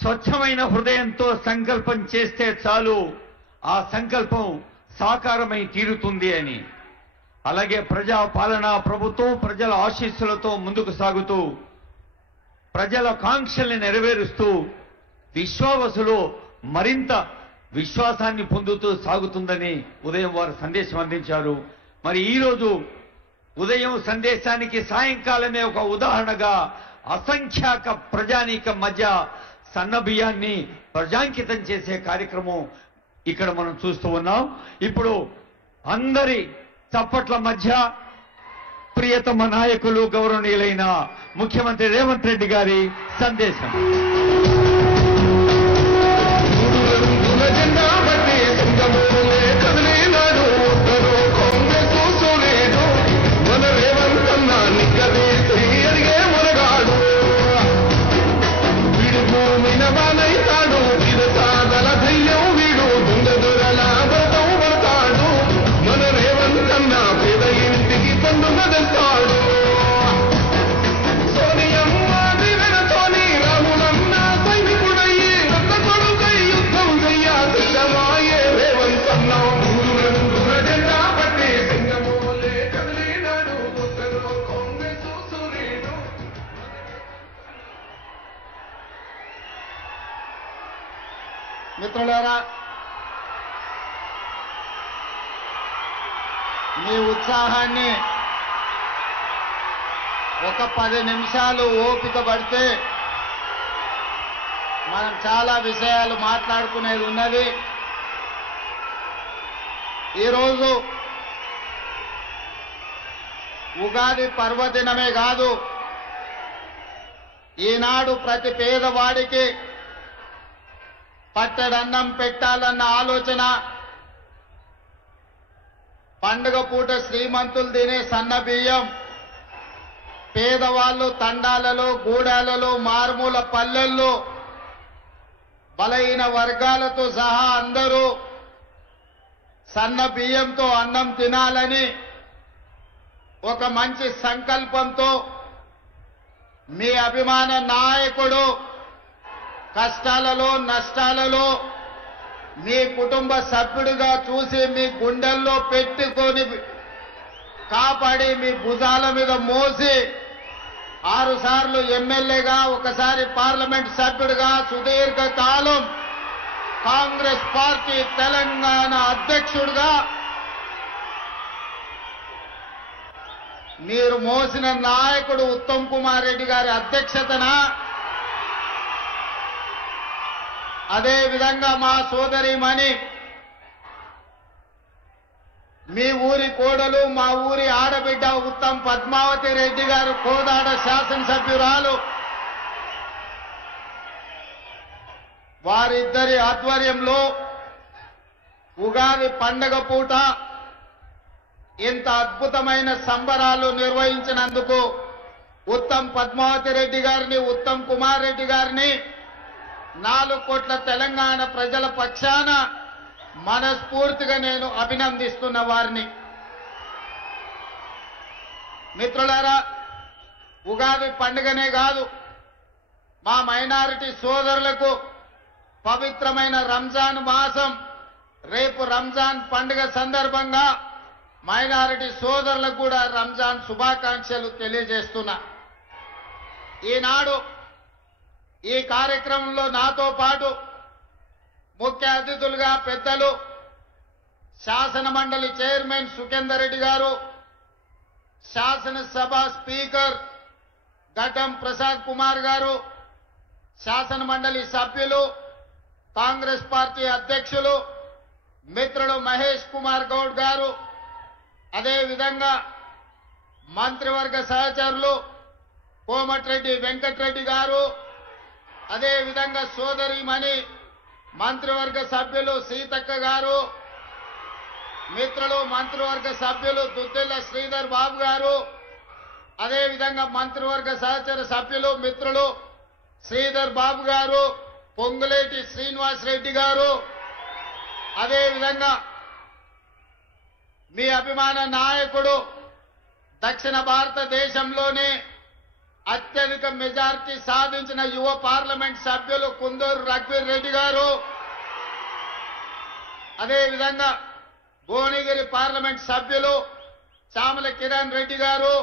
స్వచ్ఛమైన హృదయంతో సంకల్పం చేస్తే చాలు ఆ సంకల్పం సాకారమై తీరుతుంది అని. అలాగే ప్రజా పాలన ప్రభుత్వం ప్రజల ఆశీస్సులతో ముందుకు సాగుతూ ప్రజల కాంక్షల్ని నెరవేరుస్తూ విశ్వావసులు మరింత విశ్వాసాన్ని పొందుతూ సాగుతుందని ఉదయం వారు సందేశం అందించారు. మరి ఈరోజు ఉదయం సందేశానికి సాయంకాలమే ఒక ఉదాహరణగా అసంఖ్యాక ప్రజానీకం మధ్య సన్నబియ్యాన్ని ప్రజాంకితం చేసే కార్యక్రమం ఇక్కడ మనం చూస్తూ ఉన్నాం. ఇప్పుడు అందరి చప్పట్ల మధ్య ప్రియతమ నాయకులు గౌరవనీయులైన ముఖ్యమంత్రి రేవంత్ రెడ్డి గారి సందేశం. మిత్రులారా, మీ ఉత్సాహాన్ని ఒక 10 నిమిషాలు ఓపిక పడితే మనం చాలా విషయాలు మాట్లాడుకునేది ఉన్నది. ఈరోజు ఉగాది పర్వదినమే కాదు, ఈనాడు ప్రతి పేదవాడికి పట్టెడన్నం పెట్టాలన్న ఆలోచన, పండుగ పూట శ్రీమంతులు తినే సన్న బియ్యం, పేదవాళ్ళు తండాలలో గూడాలలో మారుమూల పల్లెల్లో బలహీన వర్గాలతో సహా అందరూ సన్న బియ్యంతో అన్నం తినాలని ఒక మంచి సంకల్పంతో మీ అభిమాన నాయకుడు కష్టాలలో నష్టాలలో మీ కుటుంబ సభ్యుడిగా చూసి మీ గుండెల్లో పెట్టుకొని కాపాడి మీ భుజాల మీద మోసి 6 సార్లు ఎమ్మెల్యేగా, ఒకసారి పార్లమెంట్ సభ్యుడిగా, సుదీర్ఘ కాలం కాంగ్రెస్ పార్టీ తెలంగాణ అధ్యక్షుడిగా మీరు మోసిన నాయకుడు ఉత్తమ్ కుమార్ రెడ్డి గారి అధ్యక్షతన, అదే విధంగా మా సోదరిమణి మీ ఊరి కోడలు, మా ఊరి ఆడబిడ్డ ఉత్తమ్ పద్మావతి రెడ్డి గారు కోదాడ శాసనసభ్యురాలు, వారిద్దరి ఆధ్వర్యంలో ఉగాది పండగ పూట ఇంత అద్భుతమైన సంబరాలు నిర్వహించినందుకు ఉత్తమ్ పద్మావతి రెడ్డి గారిని, ఉత్తమ్ కుమార్ రెడ్డి గారిని 4 కోట్ల తెలంగాణ ప్రజల పక్షాన మనస్ఫూర్తిగా నేను అభినందిస్తున్న వారిని. మిత్రులారా, ఉగాది పండుగనే కాదు, మా మైనారిటీ సోదరులకు పవిత్రమైన రంజాన్ మాసం, రేపు రంజాన్ పండుగ సందర్భంగా మైనారిటీ సోదరులకు కూడా రంజాన్ శుభాకాంక్షలు తెలియజేస్తున్నా. ఈనాడు ఈ కార్యక్రమంలో నాతో పాటు ముఖ్య అతిథులుగా పెద్దలు శాసన మండలి చైర్మన్ సుఖేందర్ రెడ్డి గారు, శాసనసభ స్పీకర్ గడ్డం ప్రసాద్ కుమార్ గారు, శాసన మండలి సభ్యులు, కాంగ్రెస్ పార్టీ అధ్యక్షులు మిత్రులు మహేష్ కుమార్ గౌడ్ గారు, అదే విధంగా మంత్రివర్గ సహచరులు కోమటిరెడ్డి వెంకటరెడ్డి గారు, అదే విధంగా సోదరిమణి మంత్రివర్గ సభ్యులు సీతక్క గారు, మిత్రులు మంత్రివర్గ సభ్యులు దుద్దిల్ల శ్రీధర్ బాబు గారు, అదే విధంగా మంత్రివర్గ సహచర సభ్యులు మిత్రులు శ్రీధర్ బాబు గారు, పొంగులేటి శ్రీనివాస్ రెడ్డి గారు, అదే విధంగా మీ అభిమాన నాయకుడు దక్షిణ భారతదేశంలోనే అత్యధిక మెజారిటీ సాధించిన యువ పార్లమెంట్ సభ్యులు కుందూరు రఘువీర్ రెడ్డి గారు, అదేవిధంగా భువనగిరి పార్లమెంట్ సభ్యులు చామల కిరణ్ రెడ్డి గారు,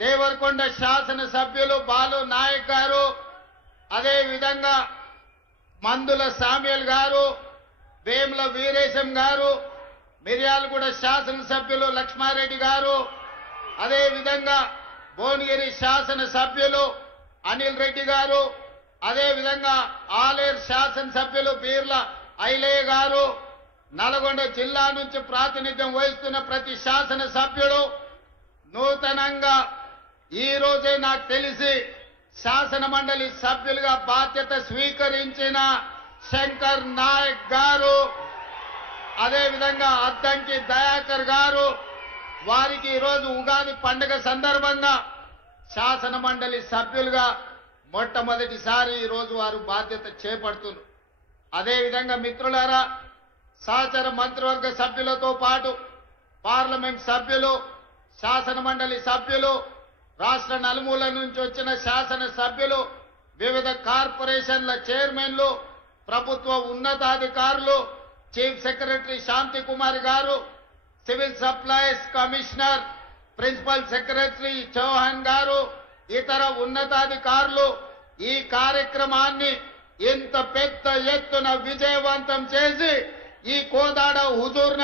దేవరకొండ శాసన సభ్యులు బాలు నాయక్ గారు, అదేవిధంగా మందుల సామ్యుల్ గారు, వేముల వీరేశం గారు, మిర్యాలగూడ శాసనసభ్యులు లక్ష్మారెడ్డి గారు, అదేవిధంగా భువనగిరి శాసన సభ్యులు అనిల్ రెడ్డి గారు, అదేవిధంగా ఆలేరు శాసనసభ్యులు బీర్ల ఐలయ్య గారు, నల్గొండ జిల్లా నుంచి ప్రాతినిధ్యం వహిస్తున్న ప్రతి శాసన సభ్యుడు, నూతనంగా ఈ రోజే నాకు తెలిసి శాసన మండలి సభ్యులుగా బాధ్యత స్వీకరించిన శంకర్ నాయక్ గారు, అదేవిధంగా అద్దంకి దయాకర్ గారు, వారికి ఈరోజు ఉగాది పండుగ సందర్భంగా శాసన మండలి సభ్యులుగా మొట్టమొదటిసారి ఈరోజు వారు బాధ్యత చేపడుతున్నారు. అదేవిధంగా మిత్రులారా, సహచర మంత్రివర్గ సభ్యులతో పాటు పార్లమెంట్ సభ్యులు, శాసన మండలి సభ్యులు, రాష్ట్ర నలుమూల నుంచి వచ్చిన శాసన సభ్యులు, వివిధ కార్పొరేషన్ల చైర్మన్లు, ప్రభుత్వ ఉన్నతాధికారులు, chief secretary Shanti Kumar garu, civil supplies commissioner, principal secretary Chauhan garu, ఇతర ఉన్నతాధికారులు ఈ కార్యక్రమాన్ని ఇంత పెద్ద ఎత్తున విజయవంతం చేసి ఈ కోదాడ హుజూర్